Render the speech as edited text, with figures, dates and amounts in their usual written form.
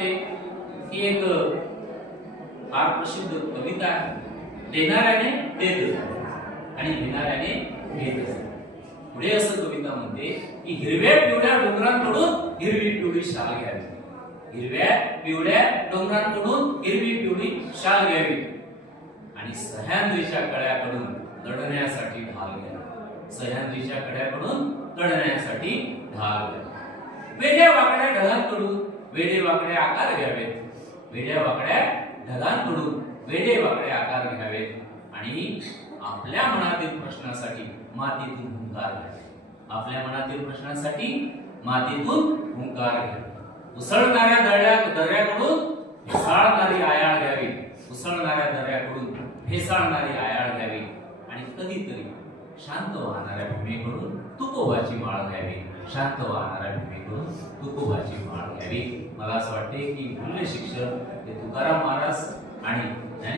वाटते की एक फार प्रसिद्ध कविता आहे, देणाऱ्याने देत आणि घेणाऱ्याने घेत. पुढे असं कविता म्हणते की हिरव्या पिवळ्या डोंगरांकडून हिरवी पिवळी शाल घ्यावी, हिरव्या पिवळ्या डोंगरांकडून हिरवी पिवळी शाल घ्यावी आणि सह्याद्रीच्या कड्याकडून लढण्यासाठी ढाल घ्यावी, सह्याद्रीच्या कड्याकडून लढण्यासाठी ढाल घ्यावी. वेड्या वाकड्या ढगांकडून वेडे वाकडे आकार घ्यावेत, वेड्या वाकड्या ढगांकडून वेडे वाकडे आकार घ्यावेत आणि आपल्या मनातील प्रश्नासाठी मातीतून हुंकार घ्यावे, आपल्या मनातील प्रश्नासाठी मातीतून हुंकार घ्यावे. उसळणाऱ्या दर्याकडून फेसाळणारी आयाळ घ्यावी, उसळणाऱ्या दर्याकडून फेसाळणारी आयाळ घ्यावी आणि कधीतरी शांत वाहणाऱ्या भूमीकडून तुकोबाची माळ घ्यावी, शांत वाहणाऱ्या भूमीकडून तुकोबाची माळ घ्यावी. मला असं वाटते की मूल्य शिक्षण हे तुकाराम महाराज आणि